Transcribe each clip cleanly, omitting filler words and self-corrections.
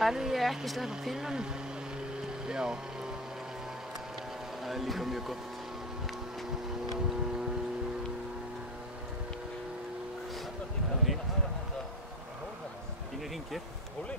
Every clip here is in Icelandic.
Lærði ég ekki sleppa pinnanum? Já, það líka mjög gott. Þínir hringir. Hóli?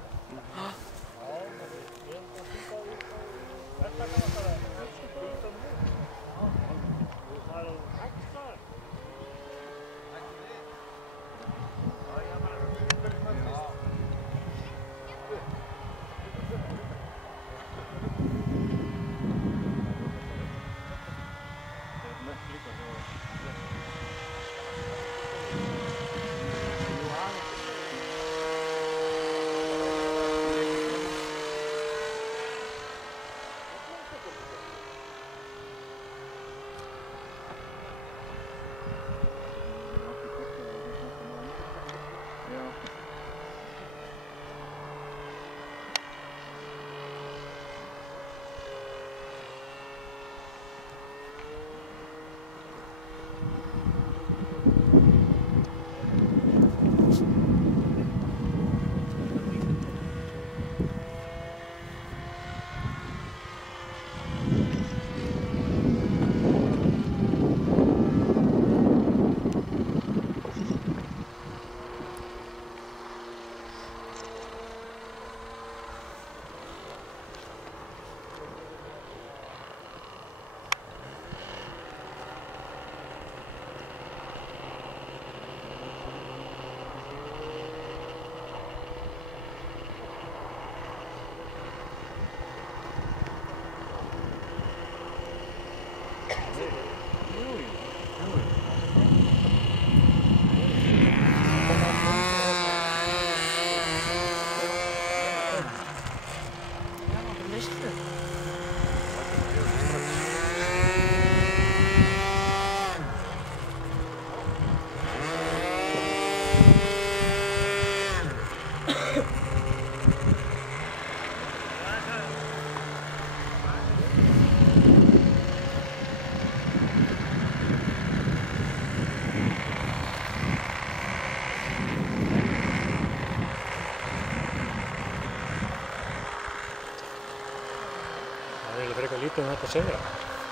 Það er eiginlega frekar lítið þetta að segja.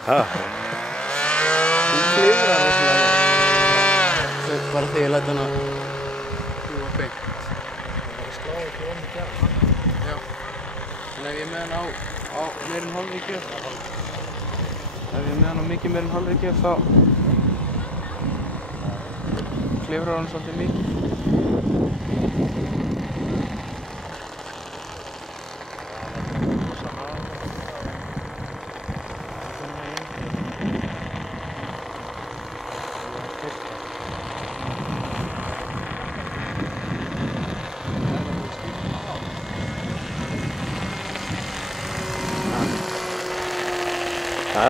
Hæ? Hún klifrar rosalega vel. Bara þegar ég læt hana fljúga beint. Það er skláðið ekki ofn í kjara. Já. En ef ég er með hana á meira en hálfri gjöf, ef ég er með hana á mikið meira en hálfri gjöf, þá klifrar hann svolítið mikið.